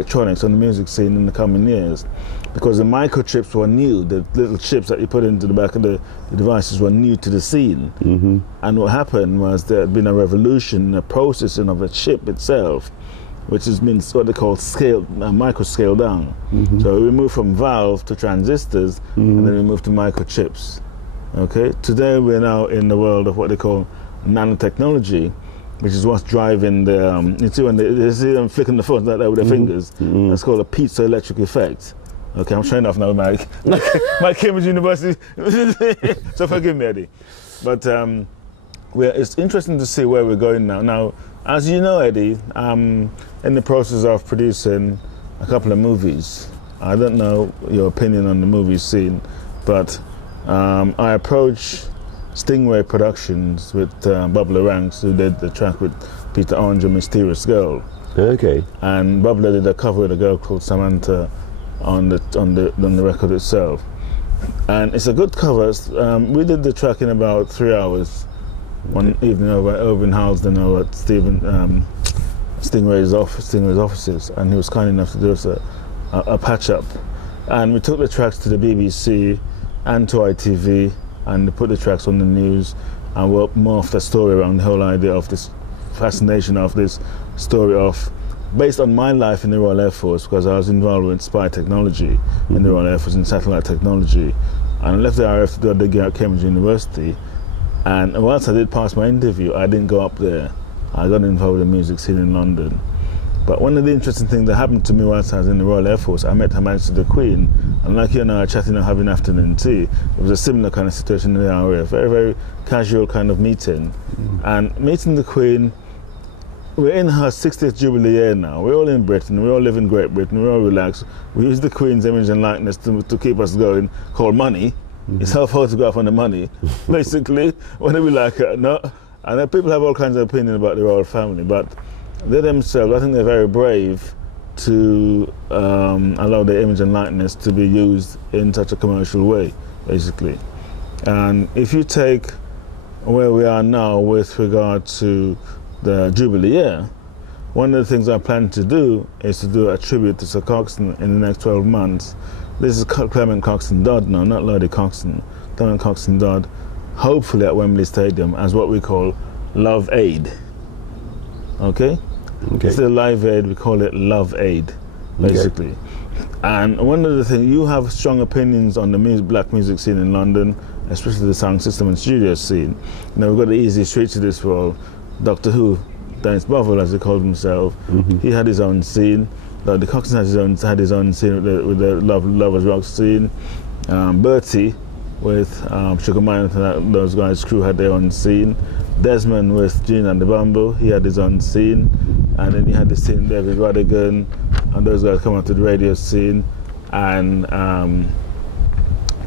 electronics on the music scene in the coming years, because the microchips were new. The little chips that you put into the back of the devices were new to the scene. And what happened was there had been a revolution in the processing of the chip itself, which has been what they call micro scale down. So we moved from valve to transistors, and then we moved to microchips. Okay, today we're now in the world of what they call nanotechnology, which is what's driving the, you see when they see them flicking the phones like that with their fingers, that's called a piezoelectric effect. Okay, I'm showing off now with my Cambridge University, so forgive me, Eddie. But it's interesting to see where we're going now. Now, as you know, Eddie, I'm in the process of producing a couple of movies. I don't know your opinion on the movie scene, but I approached Stingray Productions with Bubba Ranks, who did the track with Peter Orange and Mysterious Girl. Okay. And Bubba did a cover with a girl called Samantha on the record itself. And it's a good cover. We did the track in about 3 hours, one evening over in Harlesden, over at Stingray's offices, and he was kind enough to do us a patch up. And we took the tracks to the BBC and to ITV, and they put the tracks on the news, and we'll morph the story around the whole idea of this fascination of this story of, based on my life in the Royal Air Force, because I was involved with spy technology in the Royal Air Force and satellite technology, and I left the RAF to do a degree at Cambridge University. And once I did pass my interview, I didn't go up there. I got involved in the music scene in London. But one of the interesting things that happened to me whilst I was in the Royal Air Force, I met Her Majesty the Queen, and like you and I are chatting and having afternoon tea, it was a similar kind of situation in the RAF, very, very casual kind of meeting. And meeting the Queen, we're in her 60th Jubilee year now. We're all in Britain, we all live in Great Britain, we're all relaxed. We use the Queen's image and likeness to keep us going, called money. It's her photograph on the money, basically. Whether we like it or not. And people have all kinds of opinion about the royal family, but they themselves, I think they're very brave to allow their image and likeness to be used in such a commercial way, basically. And if you take where we are now with regard to the Jubilee year, one of the things I plan to do is to do a tribute to Sir Coxsone in the next 12 months. This is Clement Coxsone Dodd now, not Lottie Coxsone. Clement Coxsone Dodd, hopefully at Wembley Stadium, as what we call Love Aid. Okay? Instead of Live Aid, we call it Love Aid, basically. Okay. And one of the things, you have strong opinions on the black music scene in London, especially the sound system and studio scene. You know, we've got the easy street to this world. Doctor Who, Dennis Bovell, as he called himself, he had his own scene. The Coxsone had his own scene with the Lovers Rock scene. Bertie with Sugar Mine and those guys' crew had their own scene. Desmond with Gene and the Bumble, he had his own scene. And then you had the scene David Radigan and those guys come out to the radio scene. And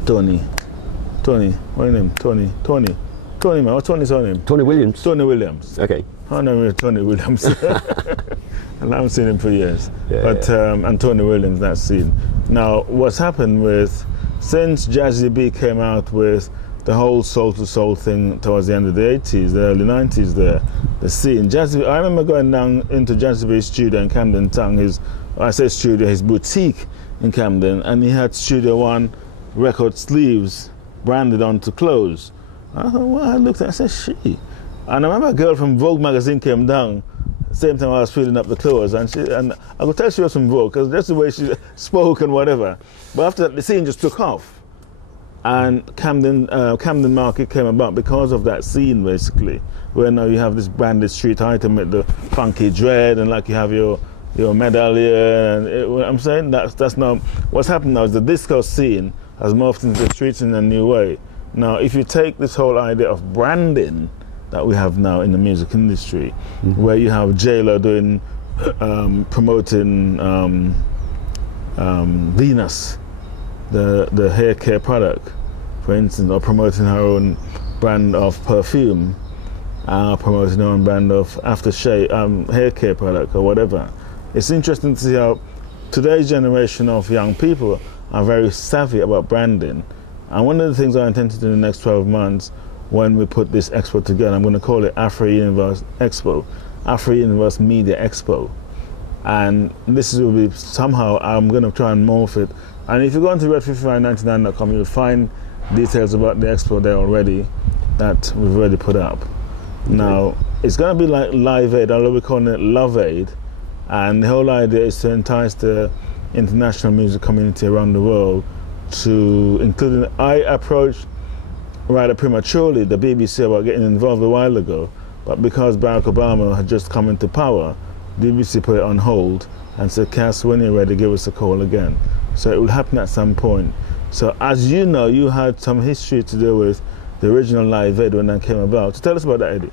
Tony, what's his name? Tony, man, what's Tony's name? Tony Williams. Tony Williams. Okay. I know Tony Williams. And I haven't seen him for years. Yeah, but and Tony Williams, that scene. Now, what's happened since Jazzy B came out with the whole soul to soul thing towards the end of the 80s, the early 90s, the scene. I remember going down into Jazzy B's studio in Camden Town, his boutique in Camden, and he had Studio One record sleeves branded onto clothes. I thought, well, I looked at it, I said, she. And I remember a girl from Vogue magazine came down, same time I was filling up the clothes, and I could tell she was from Vogue, because that's the way she spoke and whatever. But after that, the scene just took off. And Camden Market came about because of that scene, basically, where now you have this branded street item with the funky dread, and like you have your medallion. And what I'm saying, that's now, what's happened now is the disco scene has morphed into the streets in a new way. Now, if you take this whole idea of branding that we have now in the music industry, where you have J-Lo doing, promoting Venus, the hair care product, for instance, or promoting her own brand of perfume, promoting her own brand of aftershave, hair care product or whatever. It's interesting to see how today's generation of young people are very savvy about branding. And one of the things I intend to do in the next 12 months when we put this expo together, I'm going to call it Afro Universe Expo, Afro Universe Media Expo. and this will be somehow, I'm going to try and morph it. And if you go onto red5599.com, you'll find details about the expo there already that we've already put up. Okay. Now, it's going to be like Live Aid, although we're calling it Love Aid. And the whole idea is to entice the international music community around the world to, including, I approached rather prematurely the BBC about getting involved a while ago, but because Barack Obama had just come into power, the BBC put it on hold and said, Cass, when you're ready, give us a call again. So it will happen at some point. So as you know, you had some history to do with the original Live Aid when that came about. So tell us about that, Eddie.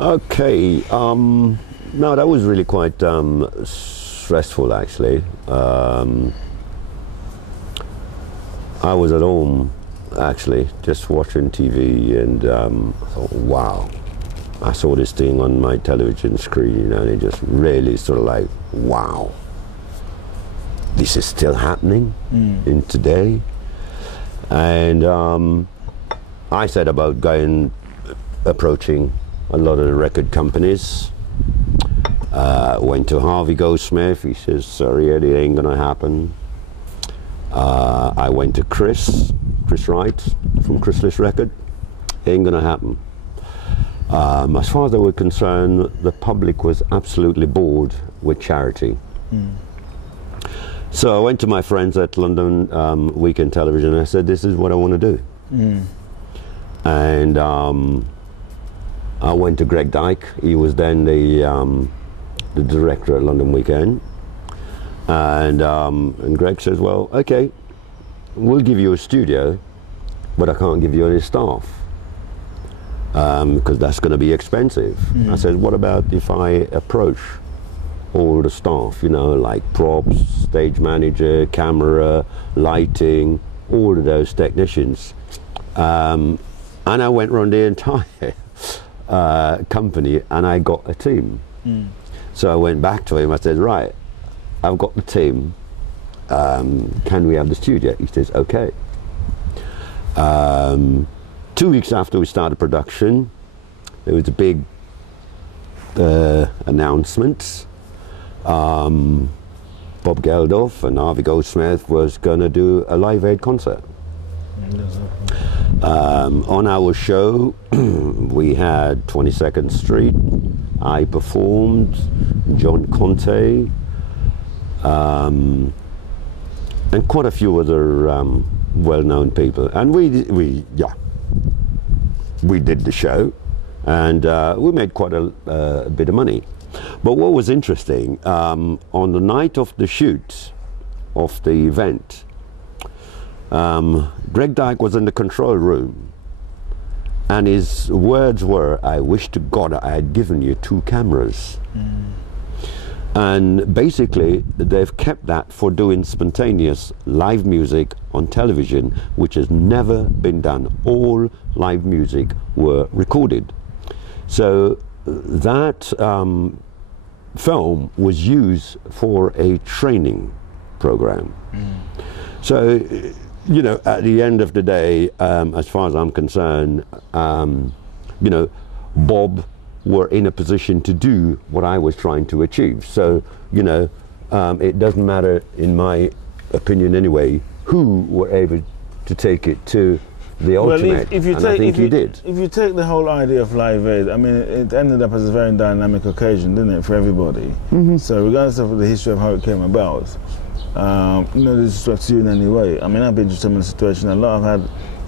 Okay, no, that was really quite stressful, actually. I was at home, actually, just watching TV, and I thought, wow. I saw this thing on my television screen, and it just really sort of like, wow. This is still happening in today. And I said about approaching a lot of the record companies. Went to Harvey Goldsmith. He says, sorry, Eddie, it ain't gonna happen. I went to Chris Wright from Chrysalis Record. Ain't gonna happen. As far as they were concerned, the public was absolutely bored with charity. So I went to my friends at London Weekend Television and I said, this is what I want to do. And I went to Greg Dyke. He was then the director at London Weekend. And Greg says, well, okay, we'll give you a studio, but I can't give you any staff. Because that's going to be expensive. I said, what about if I approach all the staff, you know, like props, stage manager, camera, lighting, all of those technicians. And I went around the entire company and I got a team. So I went back to him, I said, right, I've got the team, can we have the studio? He says, okay. 2 weeks after we started production, there was a big announcement. Bob Geldof and Harvey Goldsmith was going to do a Live Aid concert. On our show, we had 22nd Street, I performed, John Conte, and quite a few other well-known people. And we did the show, and we made quite a bit of money. But what was interesting, on the night of the shoot of the event, Greg Dyke was in the control room, and his words were, I wish to God I had given you 2 cameras. And basically, they've kept that for doing spontaneous live music on television, which has never been done. All live music were recorded. So that film was used for a training program. So, you know, at the end of the day, as far as I'm concerned, you know, Bob were in a position to do what I was trying to achieve. So, you know, it doesn't matter, in my opinion anyway, who were able to take it to the ultimate, and I think he did. If you take the whole idea of Live Aid, I mean, it ended up as a very dynamic occasion, didn't it, for everybody? So regardless of the history of how it came about, no disrespect to you in any way. I mean, I've been through similar situation. I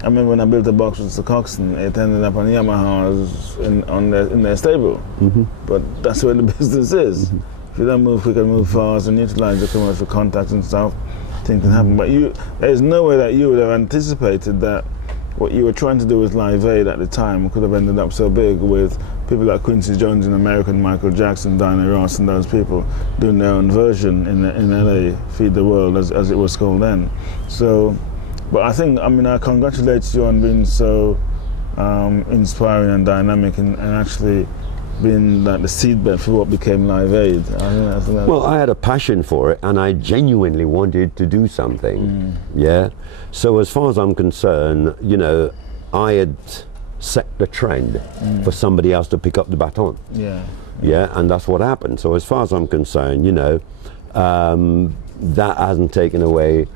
remember when I built a box with Sir Coxon, it ended up on Yamaha's in their stable. But that's where the business is. If you don't move quick and move fast and utilize your commercial contacts and stuff, things can happen. But there's no way that you would have anticipated that what you were trying to do with Live Aid at the time could have ended up so big, with people like Quincy Jones in America, Michael Jackson, Diana Ross, and those people doing their own version in LA, Feed the World, as it was called then. So, but I think, I mean, I congratulate you on being so inspiring and dynamic, and actually being like the seedbed for what became Live Aid. I think well, I had a passion for it, and I genuinely wanted to do something. Yeah. So as far as I'm concerned, you know, I had set the trend for somebody else to pick up the baton. Yeah, and that's what happened. So as far as I'm concerned, you know, that hasn't taken away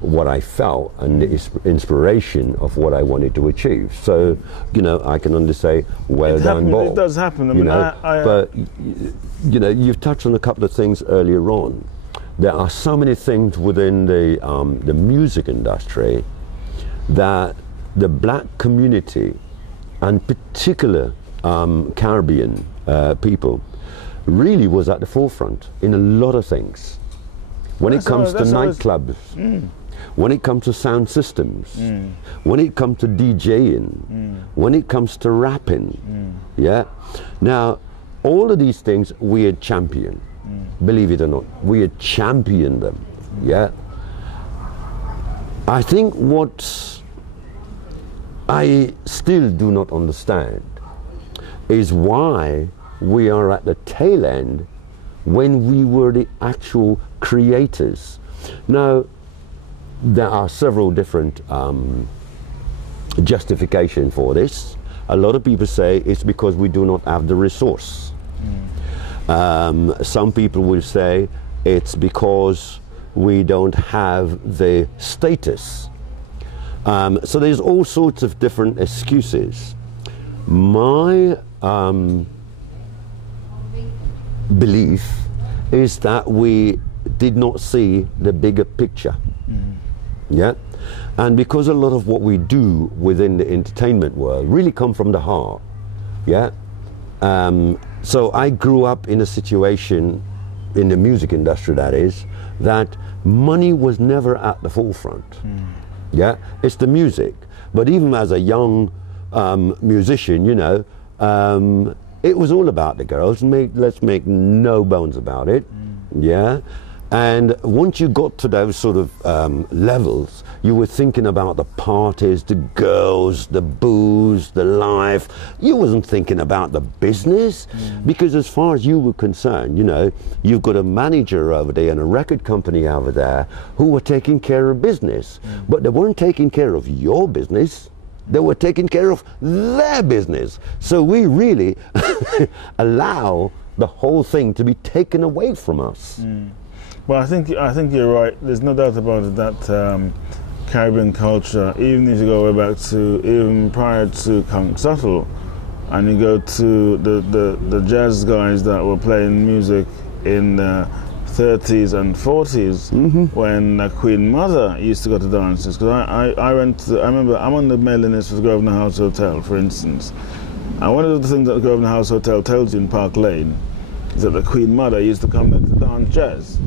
what I felt and the inspiration of what I wanted to achieve. So, you know, I can only say, well done, Bob. It does happen. I mean, but you know, you've touched on a couple of things earlier on. There are so many things within the music industry that the black community, and particular Caribbean people, really was at the forefront in a lot of things. When it comes to nightclubs, when it comes to sound systems, when it comes to DJing, when it comes to rapping, yeah. Now, all of these things we had championed, believe it or not, we had championed them, yeah. I think what I still do not understand is why we are at the tail end when we were the actual creators. Now, there are several different justifications for this. A lot of people say it's because we do not have the resource. Some people will say it's because we don't have the status. So there's all sorts of different excuses. My belief is that we did not see the bigger picture. Yeah, and because a lot of what we do within the entertainment world really come from the heart. Yeah, so I grew up in a situation in the music industry, that is, that money was never at the forefront. Yeah, it's the music. But even as a young musician, you know, it was all about the girls. Let's make no bones about it. Yeah. And once you got to those sort of levels, you were thinking about the parties, the girls, the booze, the life. You wasn't thinking about the business, because as far as you were concerned, you know, you've got a manager over there and a record company over there who were taking care of business, but they weren't taking care of your business. They were taking care of their business. So we really allow the whole thing to be taken away from us. Well, I think you're right. There's no doubt about it that Caribbean culture, even if you go way back to even prior to Count Subtle, and you go to the jazz guys that were playing music in the 30s and 40s, when Queen Mother used to go to dances. Because I remember I'm on the mailing list for Grosvenor House Hotel, for instance, and one of the things that the Grosvenor House Hotel tells you in Park Lane is that the Queen Mother used to come there to dance jazz.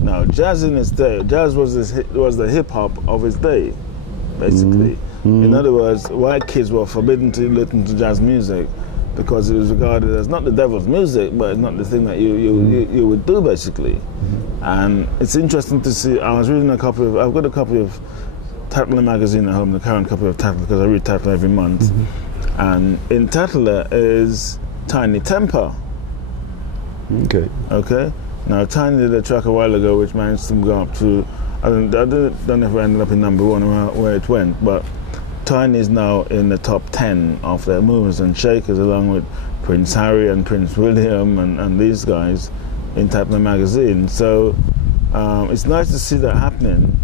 Now, jazz in its day, jazz was the hip-hop of its day, basically. In other words, white kids were forbidden to listen to jazz music because it was regarded as not the devil's music, but it's not the thing that you would do, basically. And it's interesting to see, I was reading I've got a copy of Tatler magazine at home, the current copy of Tatler, because I read Tatler every month. And in Tatler is Tiny Temper. Okay. Now, Tiny did a track a while ago which managed to go up to, I don't know if it ended up in number 1 or where it went, but Tiny is now in the top 10 of the movers and shakers, along with Prince Harry and Prince William and these guys in Tatler magazine. So it's nice to see that happening,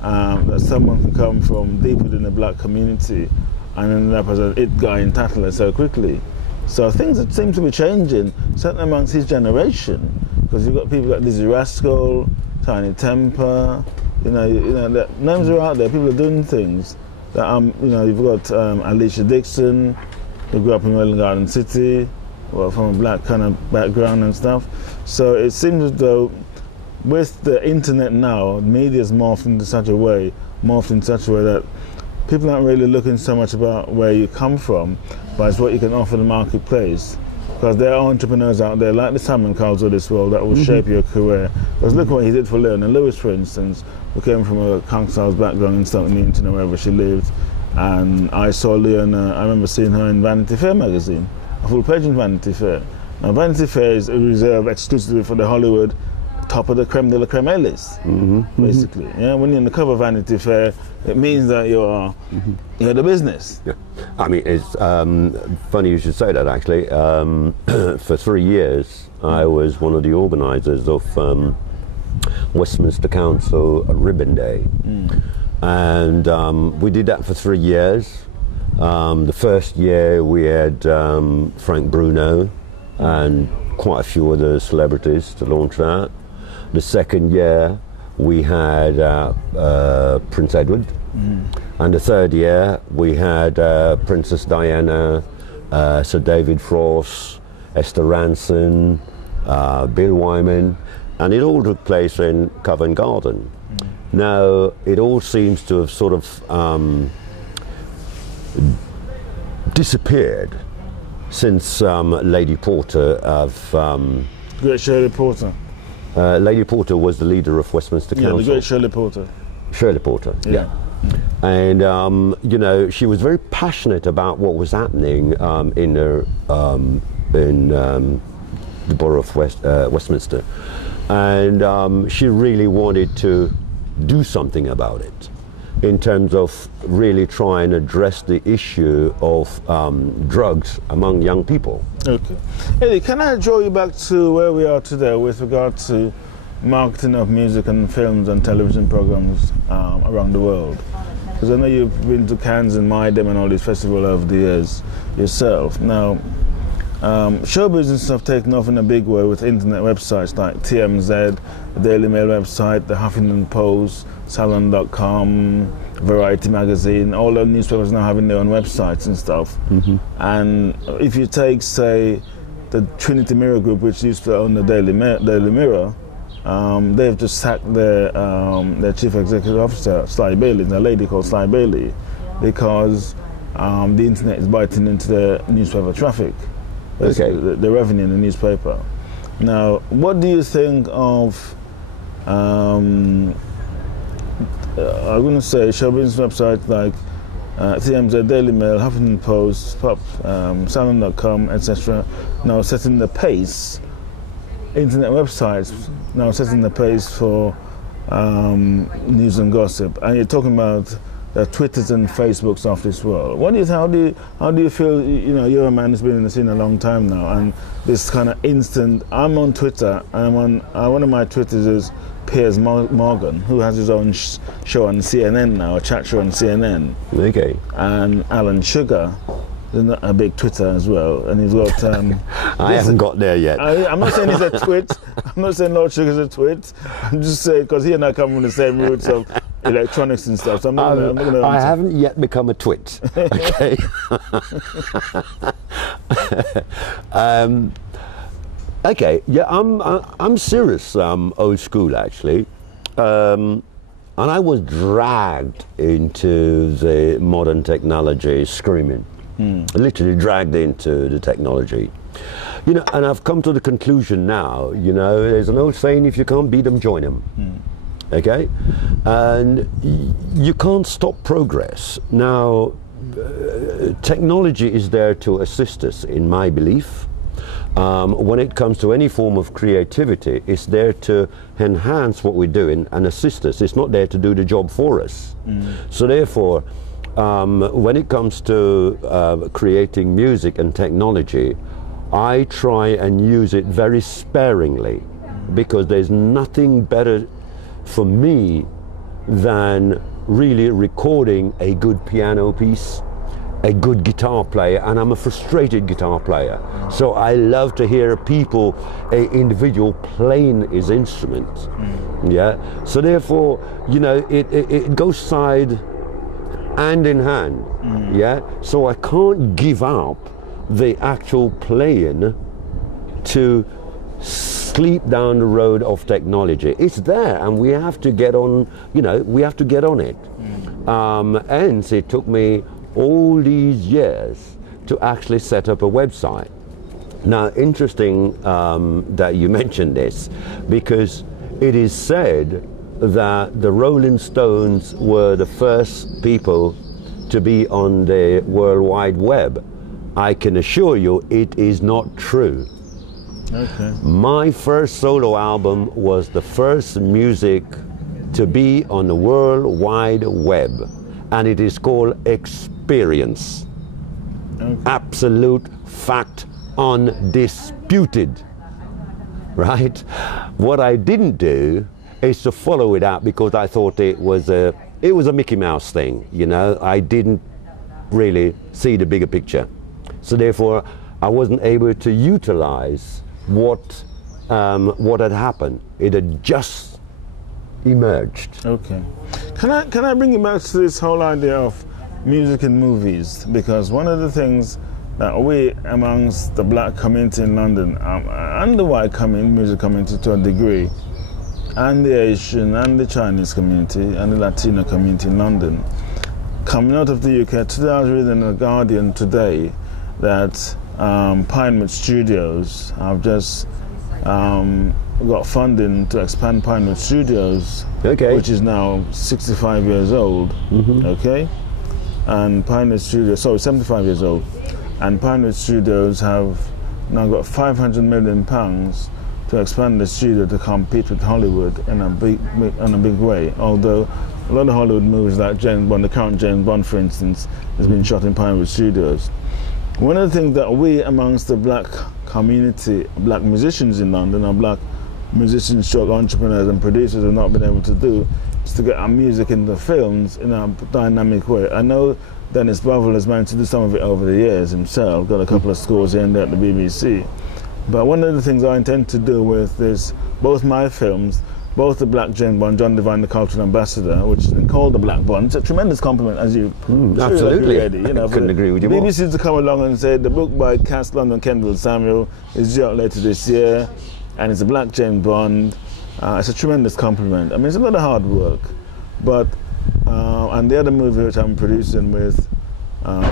that someone can come from deep within the black community and end up as an it guy in Tatler so quickly. So things that seem to be changing, certainly amongst his generation, because you've got people like Dizzy Rascal, Tiny Temper, you know, the names are out there. People are doing things that you know, you've got Alicia Dixon, who grew up in Welland Garden City, well, from a black kind of background and stuff. So it seems as though with the internet now, media's morphed in such a way that people aren't really looking so much about where you come from, but it's what you can offer the marketplace. Because there are entrepreneurs out there, like the Simon Cowells of this world, that will shape your career. Because look what he did for Leona Lewis, for instance, who came from a Council's background in Stockton, wherever she lived. And I saw Leona, I remember seeing her in Vanity Fair magazine, a full page in Vanity Fair. Now, Vanity Fair is reserved exclusively for the Hollywood top of the creme de la creme list, basically. Yeah, when you're in the cover of Vanity Fair, it means that you're the business. Yeah. I mean, it's funny you should say that, actually. For 3 years, I was one of the organisers of Westminster Council Ribbon Day. And we did that for 3 years. The first year we had Frank Bruno and quite a few other celebrities to launch that. The second year we had Prince Edward. And the third year we had Princess Diana, Sir David Frost, Esther Ranson, Bill Wyman, and it all took place in Covent Garden. Now, it all seems to have sort of disappeared since Lady Porter of... Great Shirley Porter. Lady Porter was the leader of Westminster Council. Yeah, the great Shirley Porter. Shirley Porter, yeah. And, you know, she was very passionate about what was happening in the borough of Westminster. And she really wanted to do something about it in terms of really try and address the issue of drugs among young people. Okay. Eddie, can I draw you back to where we are today with regard to marketing of music and films and television programs around the world? Because I know you've been to Cannes and Maidem and all these festivals over the years yourself. Now, show business have taken off in a big way with internet websites like TMZ, the Daily Mail website, the Huffington Post, Salon.com, Variety magazine. All the newspapers now having their own websites and stuff. And if you take, say, the Trinity Mirror Group, which used to own the Daily Mirror, they've just sacked their chief executive officer, Sly Bailey, a lady called Sly Bailey, because the internet is biting into the newspaper traffic. Okay. The revenue in the newspaper. Now, what do you think of, I'm going to say, show business websites like TMZ, Daily Mail, Huffington Post, Pop, Salon.com, etc., now setting the pace, internet websites now setting the pace for news and gossip, and you're talking about the Twitters and Facebooks of this world. What do you how do you feel? You know, you're a man who's been in the scene a long time now, and this kind of instant. I'm on Twitter, and I'm on one of my Twitters is Piers Morgan, who has his own show on CNN now, a chat show on CNN. Okay. And Alan Sugar, a big Twitter as well, and he's got. I haven't got there yet. I'm not saying he's a twit. I'm not saying Lord Sugar's a twit. I'm just saying because he and I come from the same roots of electronics and stuff. So I'm not going to. I haven't yet become a twit. Okay. Okay. Yeah, I'm serious. Old school actually. And I was dragged into the modern technology screaming. Literally dragged into the technology. You know, and I've come to the conclusion now, you know, there's an old saying, if you can't beat them, join them. Okay? And you can't stop progress. Now, technology is there to assist us, in my belief. When it comes to any form of creativity, it's there to enhance what we're doing and assist us. It's not there to do the job for us. So therefore, when it comes to creating music and technology, I try and use it very sparingly, because there's nothing better for me than really recording a good piano piece, a good guitar player, and I'm a frustrated guitar player. So I love to hear people, an individual playing his instrument. Yeah. So therefore, you know, it goes side hand in hand. Yeah. So I can't give up the actual playing to sleep down the road of technology. It's there, and we have to get on. You know, we have to get on it. Hence, it took me all these years to actually set up a website. Now, interesting that you mentioned this, because it is said that the Rolling Stones were the first people to be on the World Wide Web. I can assure you it is not true. Okay. My first solo album was the first music to be on the World Wide Web, and it is called Experience. Okay. Absolute fact, undisputed. Right? What I didn't do is to follow it out because I thought it was a Mickey Mouse thing, you know. I didn't really see the bigger picture. So therefore, I wasn't able to utilize what had happened. It had just emerged. Okay. Can I bring you back to this whole idea of music and movies? Because one of the things that we amongst the black community in London and the white music community to a degree, and the Asian and the Chinese community and the Latino community in London, coming out of the UK. Today I was reading in The Guardian today that Pinewood Studios have just got funding to expand Pinewood Studios, Okay. which is now 65 years old, okay? And Pinewood Studios, 75 years old. And Pinewood Studios have now got £500 million to expand the studio to compete with Hollywood in a big way. Although a lot of Hollywood movies like James Bond, the current James Bond for instance, has been shot in Pinewood Studios. One of the things that we amongst the black community, black musicians in London, or black musicians, stroke entrepreneurs and producers have not been able to do is to get our music into films in a dynamic way. I know Dennis Bovell has managed to do some of it over the years himself, got a couple of scores here and there at the BBC. But one of the things I intend to do with this, both my films, both the Black James Bond, John Devine, the Cultural Ambassador, which has been called the Black Bond. It's a tremendous compliment, as you absolutely. Already, you know, I couldn't agree with you more. BBC to come along and say the book by Cass London Kendall Samuel is due out later this year, and it's a Black James Bond. It's a tremendous compliment. I mean, it's a lot of hard work, but and the other movie which I'm producing with,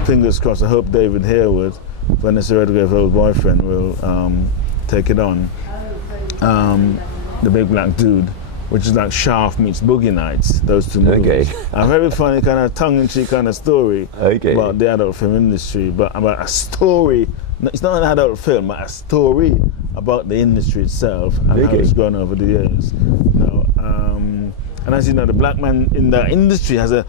fingers crossed, I hope David Harewood, Vanessa Redgrave's old boyfriend, will take it on. The Big Black Dude, which is like Shaft meets Boogie Nights, those two movies. Okay. A very funny kind of tongue-in-cheek kind of story about the adult film industry, but about a story, it's not an adult film, but a story about the industry itself and how it's grown over the years. And as you know, the black man in the industry has a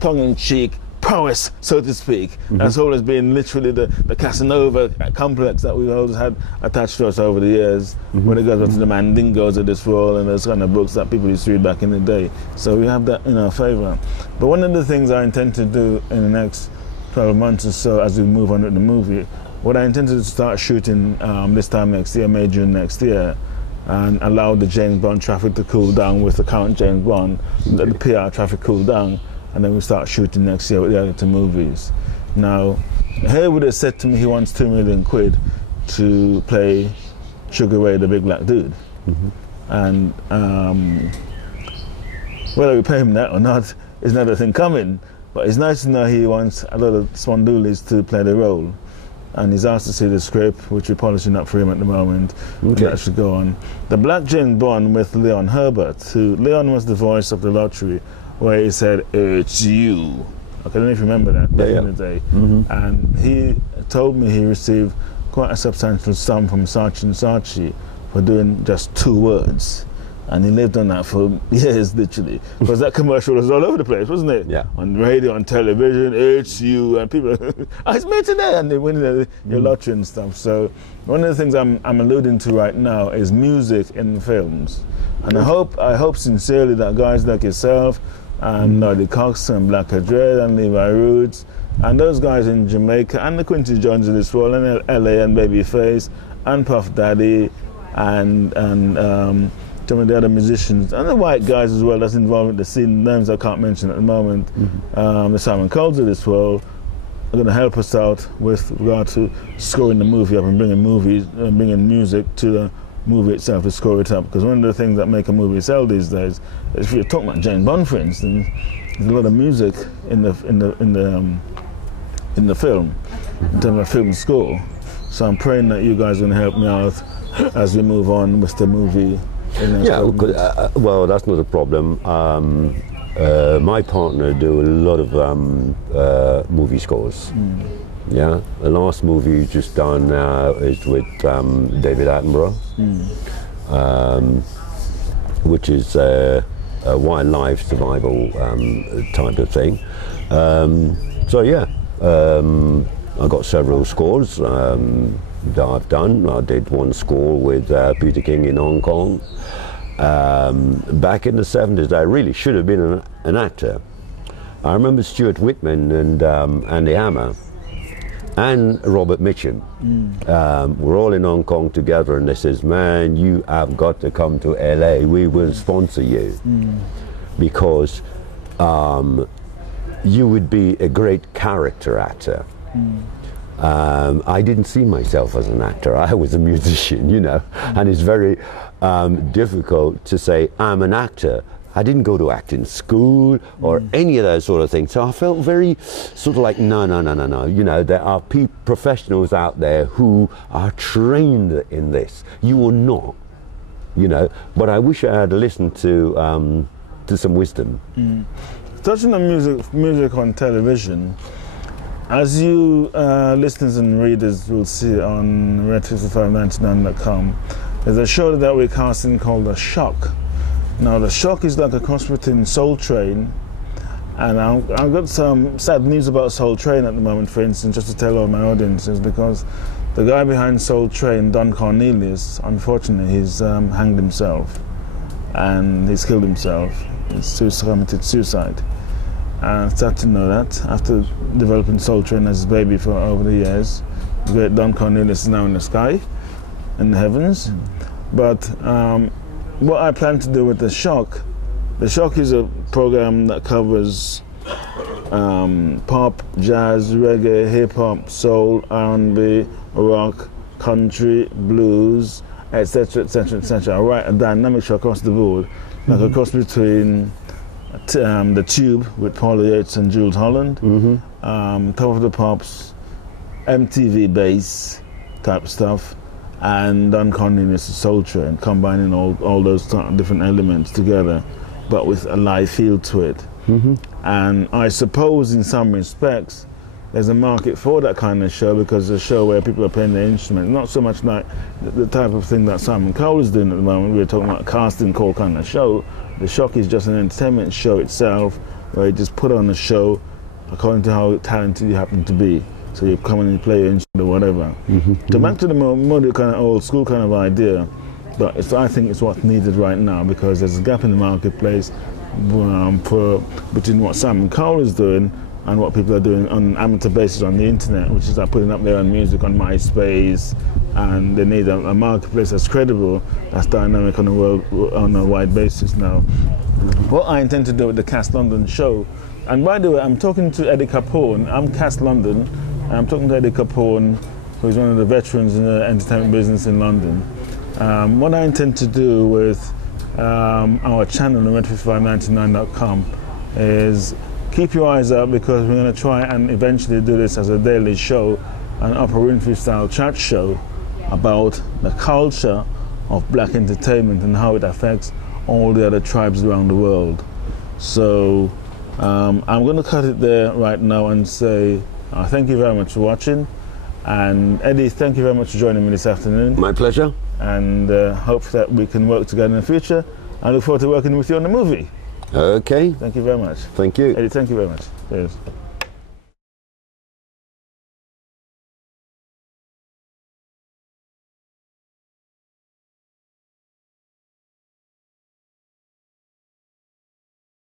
tongue-in-cheek prowess, so to speak. That's always been literally the Casanova complex that we've always had attached to us over the years, when it goes up to the Mandingos of this world and those kind of books that people used to read back in the day. So we have that in our favour. But one of the things I intend to do in the next 12 months or so as we move on with the movie, what I intend to start shooting this time next year, May, June next year, and allow the James Bond traffic to cool down with the current James Bond, let the PR traffic cool down, and then we start shooting next year with the other two movies. Now, Harewood has said to me he wants £2 million to play Sugar Ray, the Big Black Dude. And whether we pay him that or not is another thing coming, but it's nice to know he wants a lot of Spondoolies to play the role. And he's asked to see the script, which we're polishing up for him at the moment. That should go on. The Black James Bond with Leon Herbert, Leon was the voice of The Lottery, where he said, "It's you." I don't know if you remember that back in the day. And he told me he received quite a substantial sum from Saatchi & Saatchi for doing just 2 words. And he lived on that for years, literally. Because that commercial was all over the place, wasn't it? Yeah. On radio, on television, it's you, and people, it's me today, and they win your lottery and stuff. So one of the things I'm alluding to right now is music in films. And I hope sincerely that guys like yourself, and Noddy Cox, and Black Adred, and Levi Roots, and those guys in Jamaica, and the Quincy Jones of this world, and LA, and Babyface, and Puff Daddy, and some of the other musicians, and the white guys as well that's involved in the scene, names I can't mention at the moment, the Simon Coles of this world, are going to help us out with regard to scoring the movie up and bringing music to the movie itself to score it up. Because one of the things that make a movie sell these days is, if you're talking about James Bond, for instance, there's a lot of music in the film, in terms of film score. So I'm praying that you guys are going to help me out as we move on with the movie. Yeah, well, that's not a problem. My partner do a lot of movie scores, Yeah, the last movie you just done is with David Attenborough, which is a wildlife survival type of thing. So yeah, I got several scores that I've done. I did one score with Peter King in Hong Kong. Back in the 70s, I really should have been an actor. I remember Stuart Whitman and Andy Hammer and Robert Mitchum. We're all in Hong Kong together, and they says, man, you have got to come to LA. We will sponsor you because you would be a great character actor. I didn't see myself as an actor. I was a musician, you know, and it's very difficult to say I'm an actor. I didn't go to acting school or any of those sort of things. So I felt very sort of like, no. You know, there are professionals out there who are trained in this. You are not, you know. But I wish I had listened to some wisdom. Touching on music on television, as you listeners and readers will see on red5599.com, there's a show that we're casting called The Shock. Now, The Shock is like a cross between Soul Train, and I've got some sad news about Soul Train at the moment, for instance, just to tell all my audiences, because the guy behind Soul Train, Don Cornelius, unfortunately, he's hanged himself, and he's killed himself. He's committed suicide. And I started to know that after developing Soul Train as his baby for over the years. The great Don Cornelius is now in the sky, in the heavens. But what I plan to do with The Shock is a program that covers pop, jazz, reggae, hip-hop, soul, R&B, rock, country, blues, etc., etc., etc. I write a dynamic show across the board, like a cross between The Tube with Paula Yates and Jules Holland, Top of the Pops, MTV bass type stuff, and Don Cornelius' Soul Train, combining all those different elements together, but with a live feel to it. And I suppose in some respects there's a market for that kind of show, because it's a show where people are playing their instrument, not so much like the type of thing that Simon Cowell is doing at the moment. We're talking about a casting call kind of show. The Shock is just an entertainment show itself, where you just put on a show according to how talented you happen to be. So you come in and play your instrument or whatever. So back to the more kind of old school kind of idea, but I think it's what's needed right now, because there's a gap in the marketplace between what Simon Cowell is doing and what people are doing on an amateur basis on the internet, which is like putting up their own music on MySpace, and they need a marketplace that's credible, that's dynamic on a wide basis now. What I intend to do with the Cast London show, and by the way, I'm talking to Eddie Capone. I'm Cast London, and I'm talking to Eddie Capone, who's one of the veterans in the entertainment business in London. What I intend to do with our channel on red5599.com is keep your eyes out, because we're going to try and eventually do this as a daily show, an Oprah Winfrey style chat show about the culture of black entertainment and how it affects all the other tribes around the world. So I'm going to cut it there right now and say thank you very much for watching. And Eddie, thank you very much for joining me this afternoon. My pleasure. And hope that we can work together in the future. I look forward to working with you on the movie. Okay. Thank you very much. Thank you. Eddie, thank you very much. Cheers.